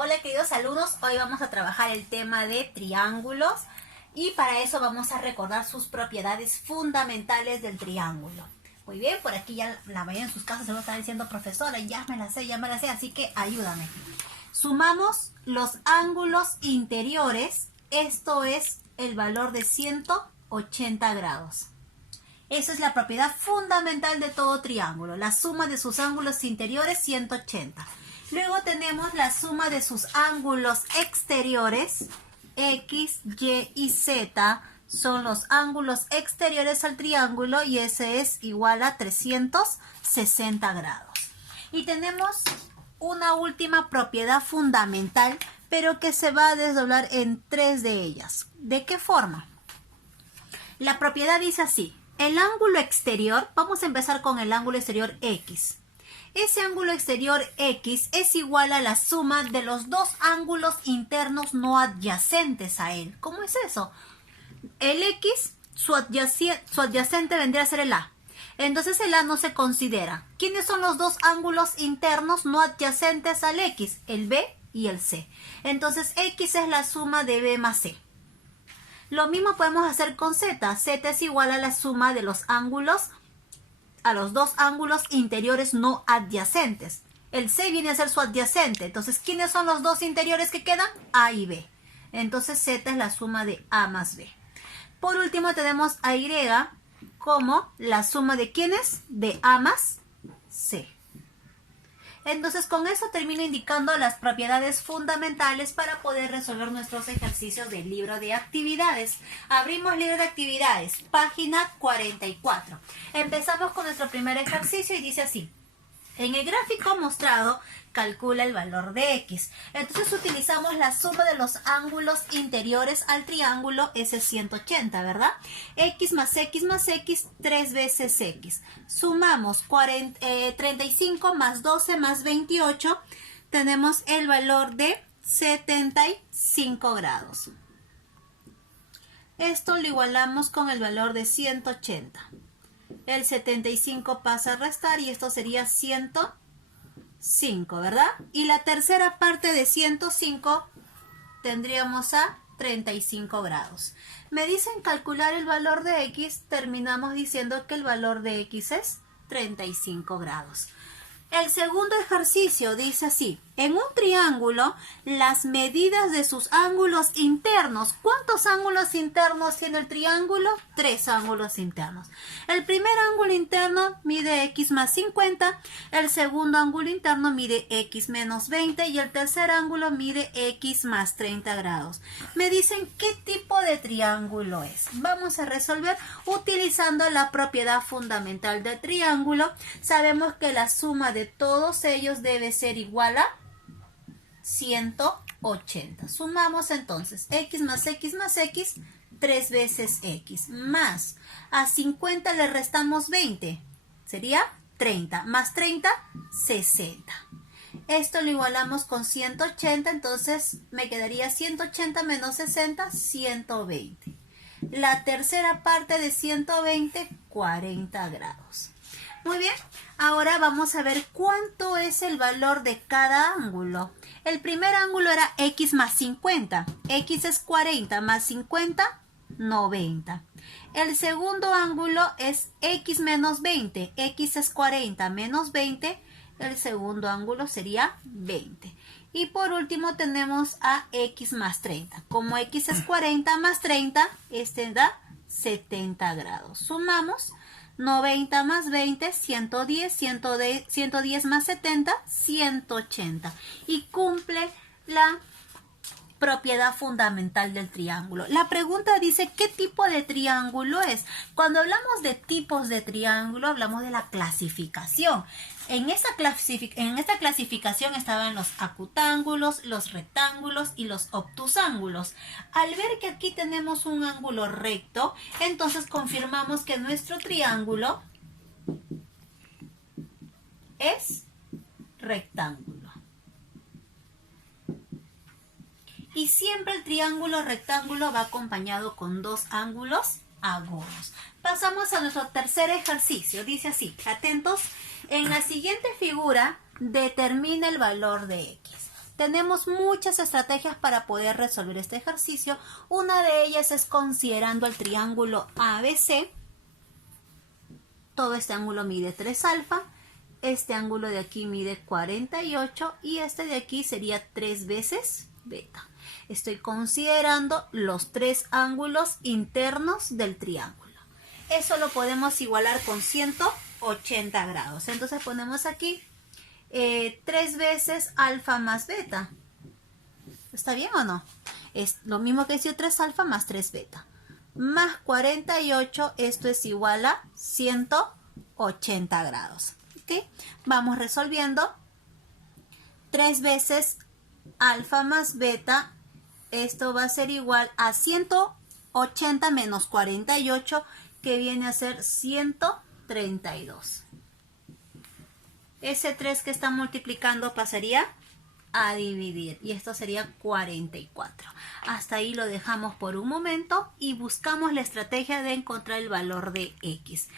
Hola queridos alumnos, hoy vamos a trabajar el tema de triángulos y para eso vamos a recordar sus propiedades fundamentales del triángulo. Muy bien, por aquí ya la mayoría en sus casas se lo están diciendo, profesora, ya me la sé, así que ayúdame. Sumamos los ángulos interiores, esto es el valor de 180 grados. Esa es la propiedad fundamental de todo triángulo, la suma de sus ángulos interiores 180. Luego tenemos la suma de sus ángulos exteriores, X, Y y Z son los ángulos exteriores al triángulo y ese es igual a 360 grados. Y tenemos una última propiedad fundamental, pero que se va a desdoblar en tres de ellas. ¿De qué forma? La propiedad dice así. El ángulo exterior, vamos a empezar con el ángulo exterior X. Ese ángulo exterior X es igual a la suma de los dos ángulos internos no adyacentes a él. ¿Cómo es eso? El X, su adyacente vendría a ser el A. Entonces el A no se considera. ¿Quiénes son los dos ángulos internos no adyacentes al X? El B y el C. Entonces X es la suma de B más C. Lo mismo podemos hacer con Z. Z es igual a la suma de los ángulos, a los dos ángulos interiores no adyacentes. El C viene a ser su adyacente. Entonces, ¿quiénes son los dos interiores que quedan? A y B. Entonces, Z es la suma de A más B. Por último, tenemos a Y como la suma de ¿quiénes? De A más C. Entonces, con eso termino indicando las propiedades fundamentales para poder resolver nuestros ejercicios del libro de actividades. Abrimos libro de actividades, página 44. Empezamos con nuestro primer ejercicio y dice así. En el gráfico mostrado, calcula el valor de X. Entonces utilizamos la suma de los ángulos interiores al triángulo, ese es 180, ¿verdad? X más X más X, 3 veces X. Sumamos 35 más 12 más 28, tenemos el valor de 75 grados. Esto lo igualamos con el valor de 180. El 75 pasa a restar y esto sería 105, ¿verdad? Y la tercera parte de 105 tendríamos a 35 grados. Me dicen calcular el valor de X, terminamos diciendo que el valor de X es 35 grados. El segundo ejercicio dice así. En un triángulo, las medidas de sus ángulos internos. ¿Cuántos ángulos internos tiene el triángulo? 3 ángulos internos. El primer ángulo interno mide X más 50. El segundo ángulo interno mide X menos 20. Y el tercer ángulo mide X más 30 grados. Me dicen qué tipo de triángulo es. Vamos a resolver utilizando la propiedad fundamental del triángulo. Sabemos que la suma de todos ellos debe ser igual a 180. Sumamos entonces X más X más X, 3 veces X, más a 50 le restamos 20, sería 30, más 30, 60. Esto lo igualamos con 180, entonces me quedaría 180 menos 60, 120. La tercera parte de 120, 40 grados. Muy bien, ahora vamos a ver cuánto es el valor de cada ángulo. El primer ángulo era X más 50. X es 40 más 50, 90. El segundo ángulo es X menos 20. X es 40 menos 20. El segundo ángulo sería 20. Y por último tenemos a X más 30. Como X es 40 más 30, este da 70 grados. Sumamos 90 más 20, 110, 110 más 70, 180. Y cumple la propiedad fundamental del triángulo. La pregunta dice, ¿qué tipo de triángulo es? Cuando hablamos de tipos de triángulo, hablamos de la clasificación. En esta clasificación estaban los acutángulos, los rectángulos y los obtusángulos. Al ver que aquí tenemos un ángulo recto, entonces confirmamos que nuestro triángulo es rectángulo. Y siempre el triángulo rectángulo va acompañado con dos ángulos agudos. Pasamos a nuestro tercer ejercicio. Dice así, atentos, en la siguiente figura determina el valor de X. Tenemos muchas estrategias para poder resolver este ejercicio. Una de ellas es considerando el triángulo ABC. Todo este ángulo mide 3 alfa. Este ángulo de aquí mide 48 y este de aquí sería 3 veces beta. Estoy considerando los 3 ángulos internos del triángulo. Eso lo podemos igualar con 180 grados. Entonces ponemos aquí 3 veces alfa más beta. ¿Está bien o no? Es lo mismo que decir 3 alfa más 3 beta. Más 48, esto es igual a 180 grados. ¿Ok? Vamos resolviendo. 3 veces alfa más beta, esto va a ser igual a 180 menos 48, que viene a ser 132. Ese 3 que está multiplicando pasaría a dividir y esto sería 44. Hasta ahí lo dejamos por un momento y buscamos la estrategia de encontrar el valor de X.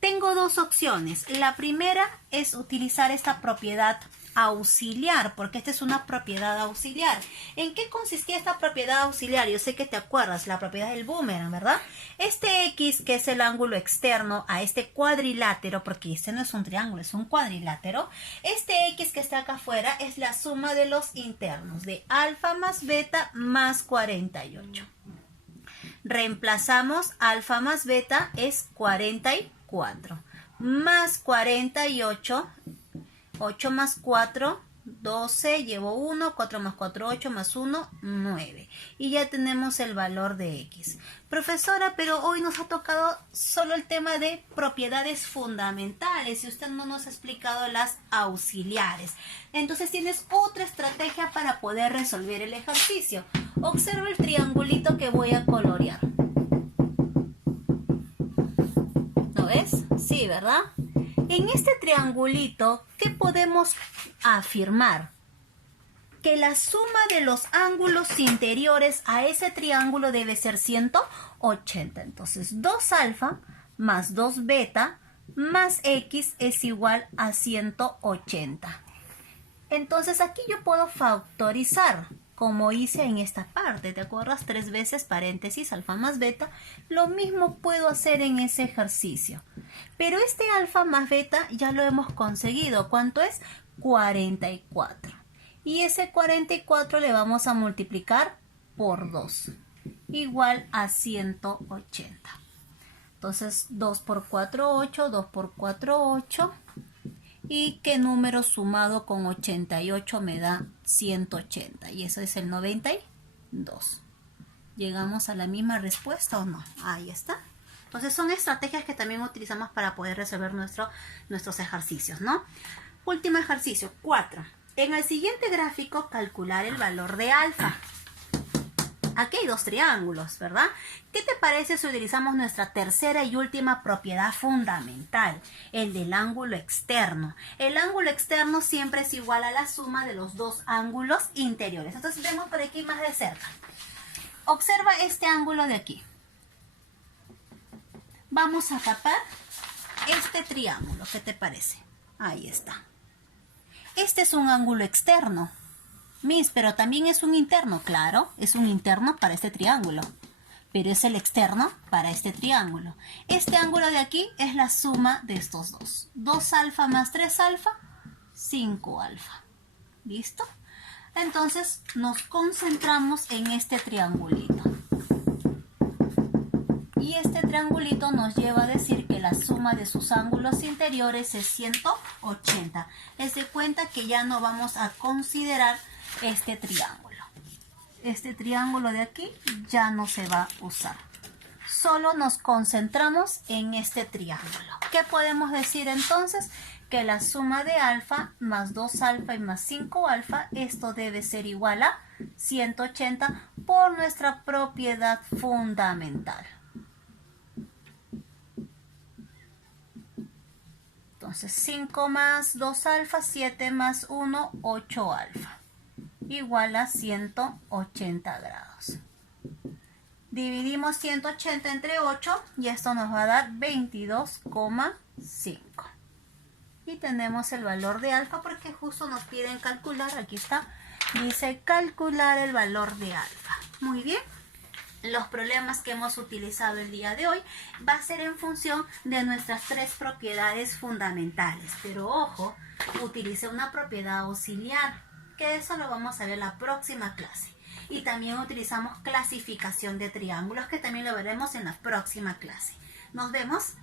Tengo dos opciones. La primera es utilizar esta propiedad auxiliar, porque esta es una propiedad auxiliar. ¿En qué consistía esta propiedad auxiliar? Yo sé que te acuerdas, la propiedad del boomerang, ¿verdad? Este X, que es el ángulo externo a este cuadrilátero, porque este no es un triángulo, es un cuadrilátero. Este X que está acá afuera es la suma de los internos, de alfa más beta más 48. Reemplazamos alfa más beta es 44, más 48, 8 más 4, 12, llevo 1, 4 más 4, 8, más 1, 9. Y ya tenemos el valor de X. Profesora, pero hoy nos ha tocado solo el tema de propiedades fundamentales y usted no nos ha explicado las auxiliares. Entonces tienes otra estrategia para poder resolver el ejercicio. Observa el triangulito que voy a colorear. ¿Lo ves? Sí, ¿verdad? En este triangulito, ¿qué podemos afirmar? Que la suma de los ángulos interiores a ese triángulo debe ser 180. Entonces, 2 alfa más 2 beta más X es igual a 180. Entonces, aquí yo puedo factorizar, como hice en esta parte. ¿Te acuerdas? 3 veces paréntesis alfa más beta. Lo mismo puedo hacer en ese ejercicio. Pero este alfa más beta ya lo hemos conseguido. ¿Cuánto es? 44. Y ese 44 le vamos a multiplicar por 2. Igual a 180. Entonces 2 por 4, 8. 2 por 4, 8. ¿Y qué número sumado con 88 me da 180? Y eso es el 92. ¿Llegamos a la misma respuesta o no? Ahí está. Entonces son estrategias que también utilizamos para poder resolver nuestros ejercicios, ¿no? Último ejercicio, 4. En el siguiente gráfico, calcular el valor de alfa. Aquí hay 2 triángulos, ¿verdad? ¿Qué te parece si utilizamos nuestra tercera y última propiedad fundamental? El del ángulo externo. El ángulo externo siempre es igual a la suma de los 2 ángulos interiores. Entonces vemos por aquí más de cerca. Observa este ángulo de aquí. Vamos a tapar este triángulo. ¿Qué te parece? Ahí está. Este es un ángulo externo. Miss, pero también es un interno. Claro, es un interno para este triángulo. Pero es el externo para este triángulo. Este ángulo de aquí es la suma de estos dos. 2 alfa más 3 alfa, 5 alfa. ¿Listo? Entonces nos concentramos en este triangulito. Y este triangulito nos lleva a decir que la suma de sus ángulos interiores es 180. Es de cuenta que ya no vamos a considerar este triángulo. Este triángulo de aquí ya no se va a usar. Solo nos concentramos en este triángulo. ¿Qué podemos decir entonces? Que la suma de alfa más 2 alfa y más 5 alfa, esto debe ser igual a 180 por nuestra propiedad fundamental. Entonces 5 más 2 alfa, 7 más 1, 8 alfa. Igual a 180 grados. Dividimos 180 entre 8 y esto nos va a dar 22,5. Y tenemos el valor de alfa porque justo nos piden calcular, aquí está, Dice calcular el valor de alfa. Muy bien. Los problemas que hemos utilizado el día de hoy va a ser en función de nuestras tres propiedades fundamentales. Pero ojo, utilicé una propiedad auxiliar, que eso lo vamos a ver la próxima clase. Y también utilizamos clasificación de triángulos, que también lo veremos en la próxima clase. Nos vemos.